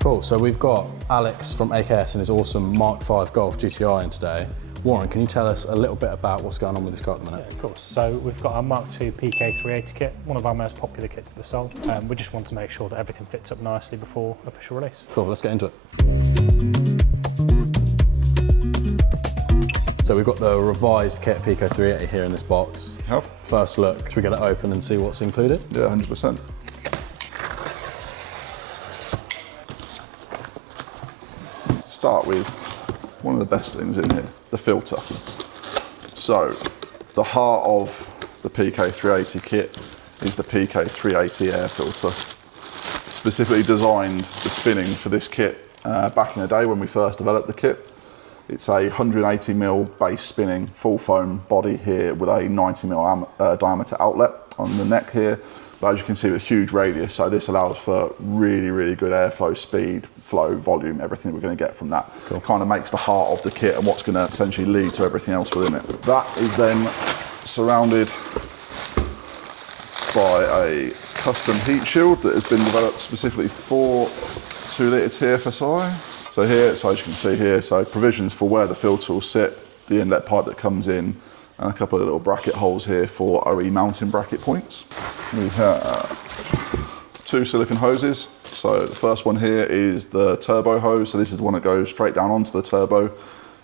Cool, so we've got Alex from AKS and his awesome Mk5 Golf GTI in today. Warren, can you tell us a little bit about what's going on with this car at the minute? Yeah, of course. So we've got our Mark II PK380 kit, one of our most popular kits that we've sold. We just want to make sure that everything fits up nicely before official release. Cool, let's get into it. So we've got the revised kit PK380 here in this box. Have. First look, should we get it open and see what's included? Yeah, 100%. Start with one of the best things in here, the filter. So the heart of the PK380 kit is the PK380 air filter. Specifically designed the spinning for this kit back in the day when we first developed the kit. It's a 180mm base spinning full foam body here with a 90mm diameter outlet on the neck here. But as you can see, with a huge radius, so this allows for really, really good airflow, speed, flow, volume, everything we're going to get from that. Cool. Kind of makes the heart of the kit and what's going to essentially lead to everything else within it. That is then surrounded by a custom heat shield that has been developed specifically for 2-litre TFSI. So here, so as you can see here, so provisions for where the filter will sit, the inlet pipe that comes in, and a couple of little bracket holes here for OE mounting bracket points. We have 2 silicone hoses. So the first one here is the turbo hose. So this is the one that goes straight down onto the turbo.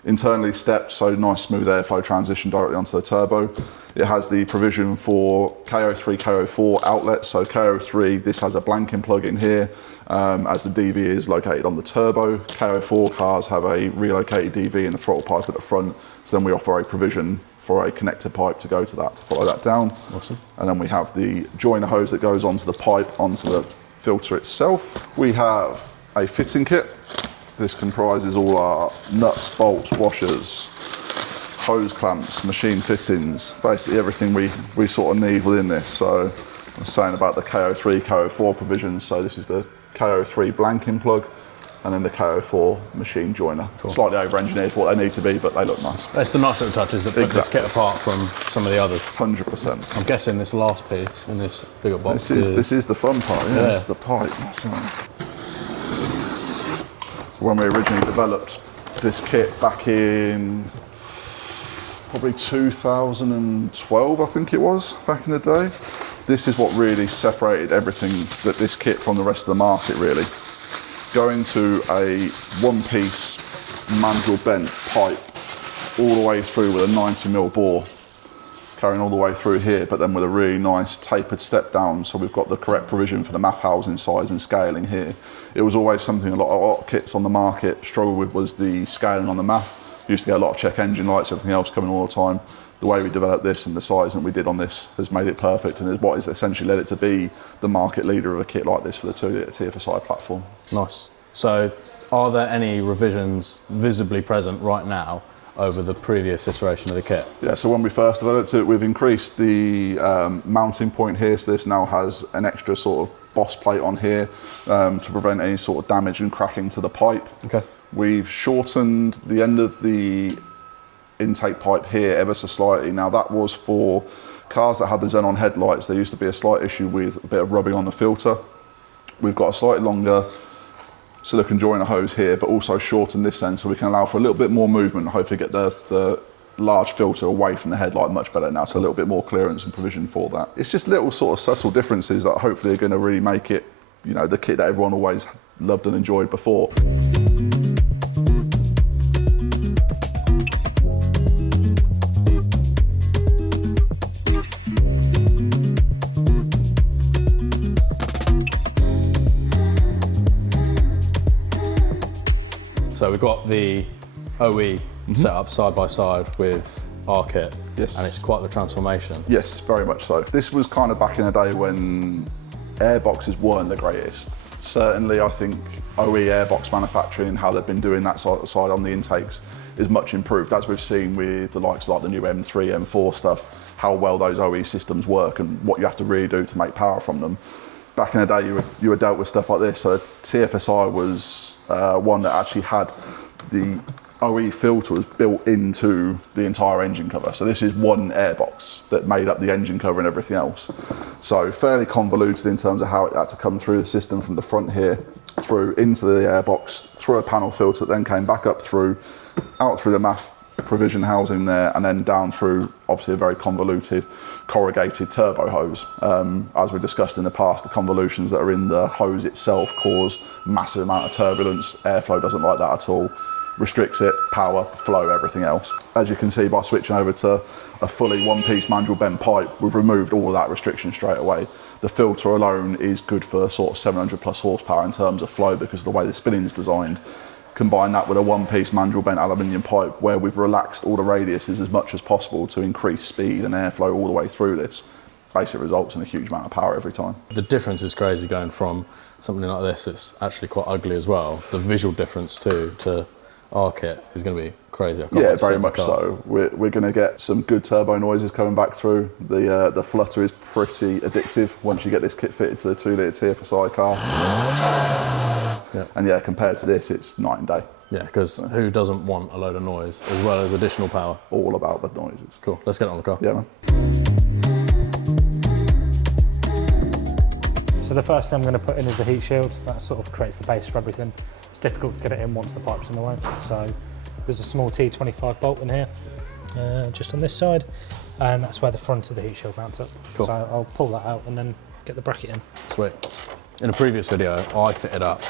Internally stepped, so nice smooth airflow transition directly onto the turbo. It has the provision for KO3, KO4 outlets. So KO3, this has a blanking plug in here, as the DV is located on the turbo. KO4 cars have a relocated DV and a throttle pipe at the front. So then we offer a provision for a connector pipe to go to that, to follow that down. Awesome. And then we have the joiner hose that goes onto the pipe, onto the filter itself. We have a fitting kit. This comprises all our nuts, bolts, washers, hose clamps, machine fittings, basically everything we sort of need within this. So I was saying about the KO3, KO4 provisions. So this is the KO3 blanking plug, and then the KO4 machine joiner. Cool. Slightly over-engineered for what they need to be, but they look nice. It's the nice little touches that put this kit apart from some of the others. 100%. I'm guessing this last piece in this bigger box this is the fun part, yeah. This is the pipe. When we originally developed this kit back in probably 2012, I think it was, back in the day, this is what really separated everything that this kit from the rest of the market, really. Going to a one-piece mandrel bent pipe all the way through with a 90mm bore, carrying all the way through here, but then with a really nice tapered step down, so we've got the correct provision for the MAF housing size and scaling here. It was always something a lot of kits on the market struggled with, was the scaling on the MAF. Used to get a lot of check engine lights, everything else coming all the time. The way we developed this and the size that we did on this has made it perfect, and is what has essentially led it to be the market leader of a kit like this for the 2-litre TFSI platform. Nice. So are there any revisions visibly present right now over the previous iteration of the kit? Yeah, so when we first developed it, we've increased the mounting point here, so this now has an extra sort of boss plate on here to prevent any sort of damage and cracking to the pipe. Okay. We've shortened the end of the intake pipe here ever so slightly. Now that was for cars that had the xenon headlights. There used to be a slight issue with a bit of rubbing on the filter. We've got a slightly longer silicone joiner hose here, but also shortened this end so we can allow for a little bit more movement and hopefully get the large filter away from the headlight much better now, so a little bit more clearance and provision for that. It's just little sort of subtle differences that hopefully are going to really make it, you know, the kit that everyone always loved and enjoyed before. So we've got the OE set up side by side with our kit. Yes. And it's quite the transformation. Yes, very much so. This was kind of back in the day when airboxes weren't the greatest. Certainly, I think OE airbox manufacturing and how they've been doing that side on the intakes is much improved, as we've seen with the likes of like the new M3, M4 stuff, how well those OE systems work and what you have to really do to make power from them. Back in the day, you were dealt with stuff like this. So TFSI was one that actually had the OE filter was built into the entire engine cover. So this is one airbox that made up the engine cover and everything else. So fairly convoluted in terms of how it had to come through the system from the front here, through into the airbox, through a panel filter that then came back up through, out through the MAF provision housing there, and then down through obviously a very convoluted corrugated turbo hose. As we discussed in the past, the convolutions that are in the hose itself cause massive amount of turbulence. Airflow doesn't like that at all. Restricts it, power, flow, everything else. As you can see, by switching over to a fully one-piece manual bent pipe, we've removed all of that restriction straight away. The filter alone is good for sort of 700 plus horsepower in terms of flow because of the way the spinning is designed. Combine that with a one-piece manual bent aluminium pipe where we've relaxed all the radiuses as much as possible to increase speed and airflow all the way through this. Basically results in a huge amount of power every time. The difference is crazy going from something like this, it's actually quite ugly as well. The visual difference too to our kit is going to be crazy. Yeah, very much so. We're going to get some good turbo noises coming back through. The flutter is pretty addictive once you get this kit fitted to the 2 litre TFSI car. Yeah. And yeah, compared to this, it's night and day. Yeah, because who doesn't want a load of noise as well as additional power? All about the noises. Cool, let's get it on the car. Yeah, man. So the first thing I'm going to put in is the heat shield. That sort of creates the base for everything. It's difficult to get it in once the pipe's in the way. So there's a small T25 bolt in here, just on this side, and that's where the front of the heat shield mounts up. Cool. So I'll pull that out and then get the bracket in. Sweet. In a previous video, I fitted up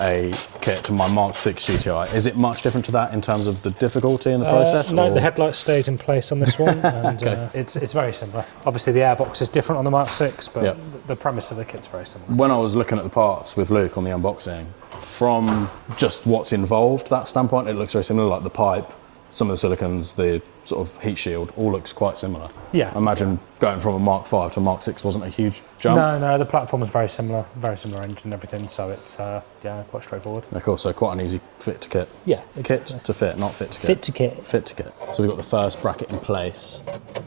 a kit to my Mk5 GTI. Is it much different to that in terms of the difficulty in the process? No, or? the headlight stays in place on this one, and Okay. it's very similar. Obviously, the airbox is different on the Mk6, but Yep. the premise of the kit's very similar. When I was looking at the parts with Luke on the unboxing, from just what's involved, that standpoint, it looks very similar, like the pipe, some of the silicons, the sort of heat shield, all looks quite similar. Yeah. I imagine going from a Mk5 to a Mk6 wasn't a huge jump. No, the platform is very similar engine and everything, so it's quite straightforward. Yeah, cool, so quite an easy fit to kit. Yeah, exactly. Kit to fit, not fit to kit. Fit to kit. Fit to kit. So we've got the first bracket in place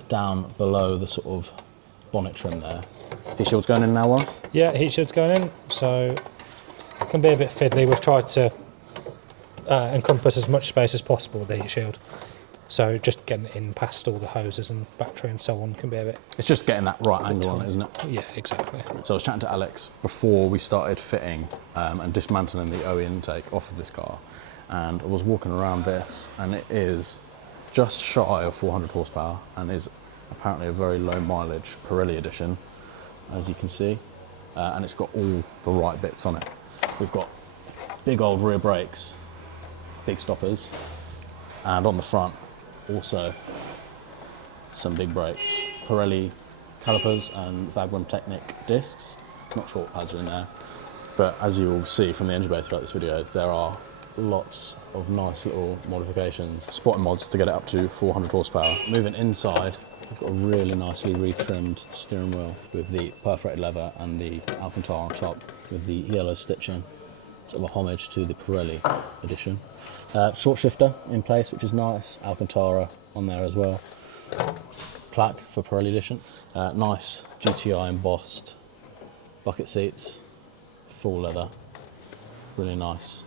down below the sort of bonnet trim there. Heat shield's going in now, one? Yeah, heat shield's going in, so it can be a bit fiddly. We've tried to encompass as much space as possible with the heat shield. So just getting it in past all the hoses and battery and so on can be a bit... It's just getting that right angle on it, isn't it? Yeah, exactly. So I was chatting to Alex before we started fitting and dismantling the OE intake off of this car, and I was walking around this, and it is just shy of 400 horsepower and is apparently a very low mileage Pirelli edition, as you can see, and it's got all the right bits on it. We've got big old rear brakes, big stoppers, and on the front also some big brakes, Pirelli calipers and Vagrom Technic discs. Not sure what pads are in there, but as you will see from the engine bay throughout this video, there are lots of nice little modifications, spotting mods to get it up to 400 horsepower. Moving inside, we've got a really nicely retrimmed steering wheel with the perforated leather and the Alcantara on top with the yellow stitching, sort of a homage to the Pirelli edition. Short shifter in place, which is nice. Alcantara on there as well. Plaque for Pirelli edition. Nice GTI embossed bucket seats, full leather, really nice.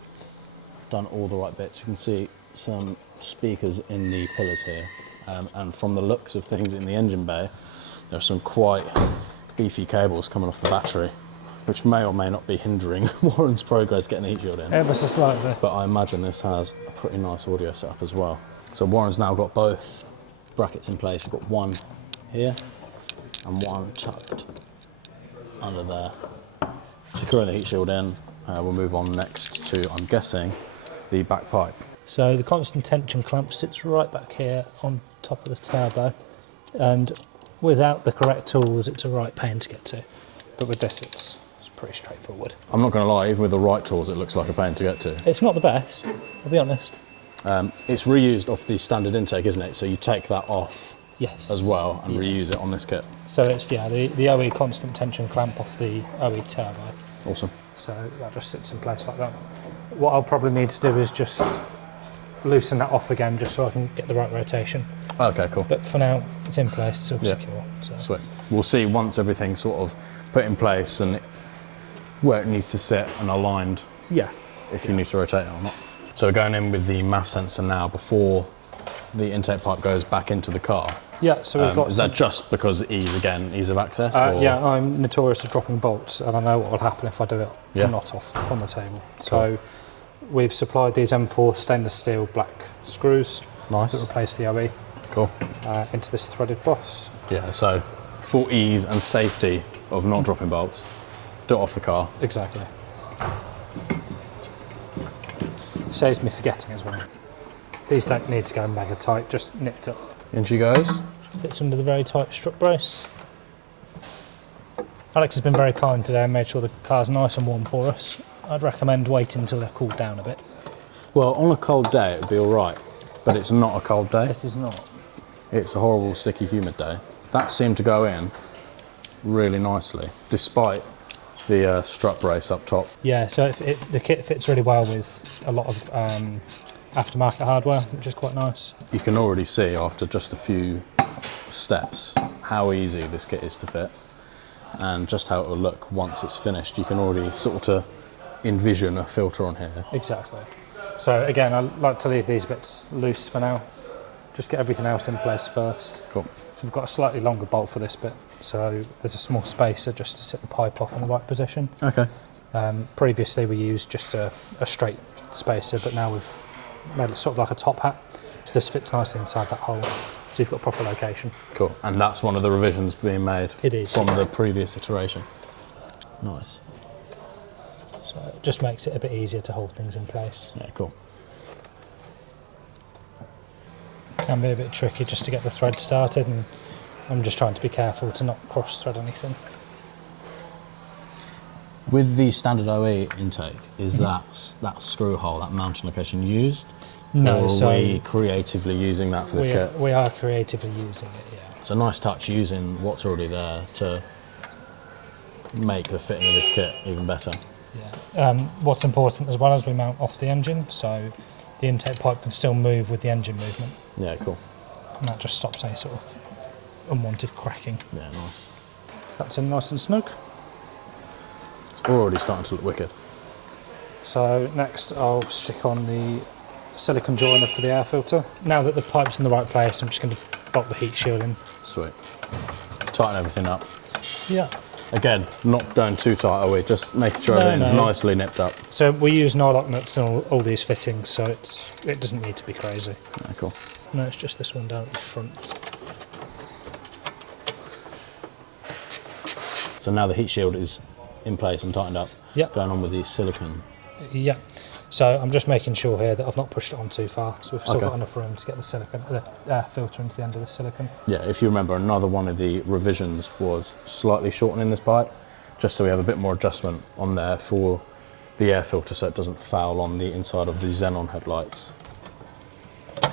Done all the right bits. You can see some speakers in the pillars here, and from the looks of things in the engine bay, there are some quite beefy cables coming off the battery, which may or may not be hindering Warren's progress getting the heat shield in. Ever so slightly. But I imagine this has a pretty nice audio setup as well. So Warren's now got both brackets in place. We've got one here and one tucked under there. Securing the heat shield in, we'll move on next to, I'm guessing, the back pipe. So the constant tension clamp sits right back here on top of the turbo, and without the correct tools, it's a right pain to get to. But with this, it's pretty straightforward. I'm not going to lie, even with the right tools, it looks like a pain to get to. It's not the best, I'll be honest. It's reused off the standard intake, isn't it? So you take that off as well and reuse it on this kit. So it's, the OE constant tension clamp off the OE turbo. Awesome. So that just sits in place like that. What I'll probably need to do is just loosen that off again, just so I can get the right rotation. Okay, cool. But for now, it's in place, it's all secure. So. Sweet. We'll see once everything's sort of put in place and where it needs to sit and aligned. Yeah. If you need to rotate it or not. So we're going in with the mass sensor now before the intake pipe goes back into the car. Yeah, so we've got Is that just because ease of access? yeah, I'm notorious for dropping bolts, and I know what will happen if I do it not off on the table. So we've supplied these M4 stainless steel black screws Nice. that replace the OE Cool. into this threaded boss. Yeah, so for ease and safety of not dropping bolts, do it off the car. Exactly. Saves me forgetting as well. These don't need to go mega tight, just nipped up. In she goes. Fits under the very tight strut brace. Alex has been very kind today and made sure the car's nice and warm for us. I'd recommend waiting until they're cooled down a bit. Well, on a cold day it would be all right, but it's not a cold day. It is not. It's a horrible, sticky, humid day. That seemed to go in really nicely, despite the strut brace up top. Yeah, so the kit fits really well with a lot of aftermarket hardware, which is quite nice. You can already see after just a few steps how easy this kit is to fit and just how it will look once it's finished. You can already sort of envision a filter on here. Exactly. So again, I like to leave these bits loose for now. Just get everything else in place first. Cool. We've got a slightly longer bolt for this bit, so there's a small spacer just to sit the pipe off in the right position. Okay. Previously we used just a straight spacer, but now we've made it sort of like a top hat, so this fits nicely inside that hole, so you've got proper location. Cool. And that's one of the revisions being made It is, from the previous iteration. Nice. So it just makes it a bit easier to hold things in place. Yeah, cool. Can be a bit tricky just to get the thread started, and I'm just trying to be careful to not cross-thread anything. With the standard OE intake, is that screw hole, that mounting location used? No, or are so we creatively using that for this kit? we are creatively using it, yeah. It's a nice touch using what's already there to make the fitting of this kit even better. Yeah. What's important as well as we mount off the engine, so the intake pipe can still move with the engine movement, Yeah, cool. and that just stops any sort of unwanted cracking. Yeah, nice. So that's in nice and snug. It's already starting to look wicked. So next I'll stick on the silicone joiner for the air filter. Now that the pipe's in the right place, I'm just going to bolt the heat shield in. Sweet. Tighten everything up. Yeah. Again, not going too tight, are we? Just making sure everything's nicely nipped up. So we use nylock nuts in all these fittings, so it doesn't need to be crazy. Yeah, cool. No, it's just this one down at the front. So now the heat shield is in place and tightened up. Yep. Going on with the silicone. Yeah. So I'm just making sure here that I've not pushed it on too far, so we've still Okay. got enough room to get the air filter into the end of the silicone. Yeah, if you remember, another one of the revisions was slightly shortening this pipe, just so we have a bit more adjustment on there for the air filter so it doesn't foul on the inside of the xenon headlights. There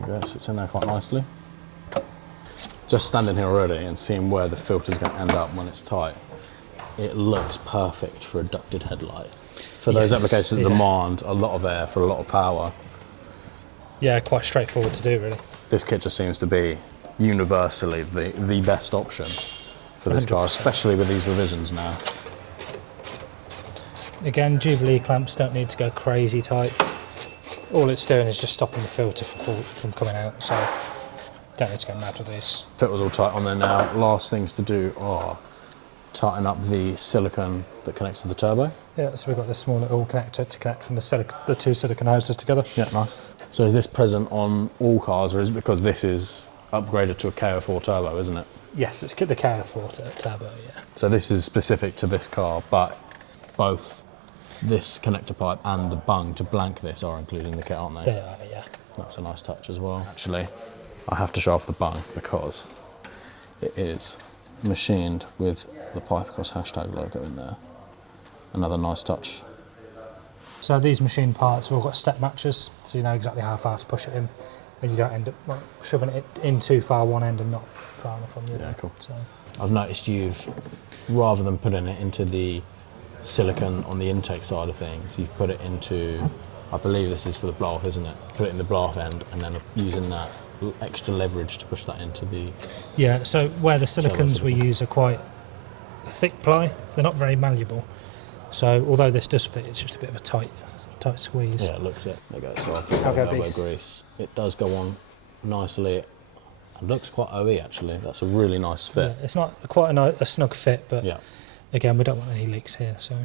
we go, it sits in there quite nicely. Just standing here already and seeing where the filter's going to end up when it's tight, it looks perfect for a ducted headlight. For those applications that demand a lot of air for a lot of power. Yeah, quite straightforward to do, really. This kit just seems to be universally the best option for this car, 100%. especially with these revisions now. Again, Jubilee clamps don't need to go crazy tight. All it's doing is just stopping the filter from coming out, so don't need to go mad with these. Fit was all tight on there now. Last things to do are tighten up the silicone that connects to the turbo. Yeah, so we've got this small little connector to connect from the two silicone hoses together. Yeah, nice. So is this present on all cars, or is it because this is upgraded to a KO4 turbo, isn't it? Yes, it's the KO4 turbo, yeah. So this is specific to this car, but both this connector pipe and the bung to blank this are included in the kit, aren't they? They are, yeah. That's a nice touch as well. Actually, I have to show off the bung because it is machined with the Pipercross hashtag logo in there. Another nice touch. So these machine parts have all got step matches, so you know exactly how far to push it in, and you don't end up shoving it in too far one end and not far enough on the other. Yeah, cool. So I've noticed you've, rather than putting it into the silicone on the intake side of things, you've put it into, I believe this is for the blow-off, isn't it? Put it in the blow-off end and then using that extra leverage to push that into the... yeah, so where the silicones we silicone. use are quite thick ply, they're not very malleable. So although this does fit, it's just a bit of a tight tight squeeze. Yeah, it looks it. There you go. So after I'll go elbow beast. grease, it does go on nicely. It looks quite OE actually. That's a really nice fit. Yeah, it's not quite a snug fit, but Yeah. again, we don't want any leaks here. So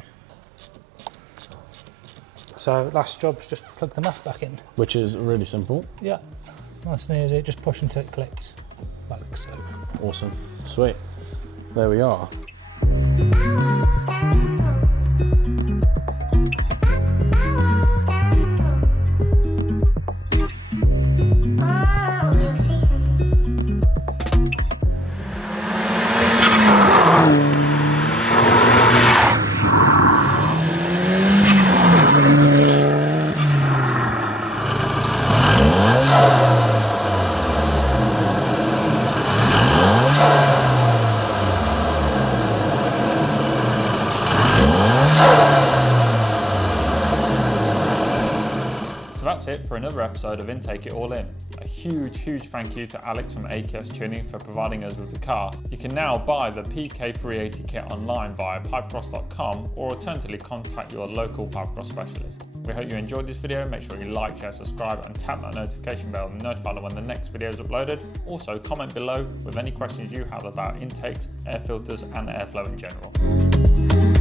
last job is just plug the muff back in. Which is really simple. Yeah, nice and easy. Just push until it clicks, like so. Awesome. Sweet. There we are. That's it for another episode of Intake It All In. A huge thank you to Alex from AKS Tuning for providing us with the car. You can now buy the PK380 kit online via pipercross.com or alternatively contact your local Pipercross specialist. We hope you enjoyed this video. Make sure you like, share, subscribe and tap that notification bell and notify when the next video is uploaded. Also comment below with any questions you have about intakes, air filters and airflow in general.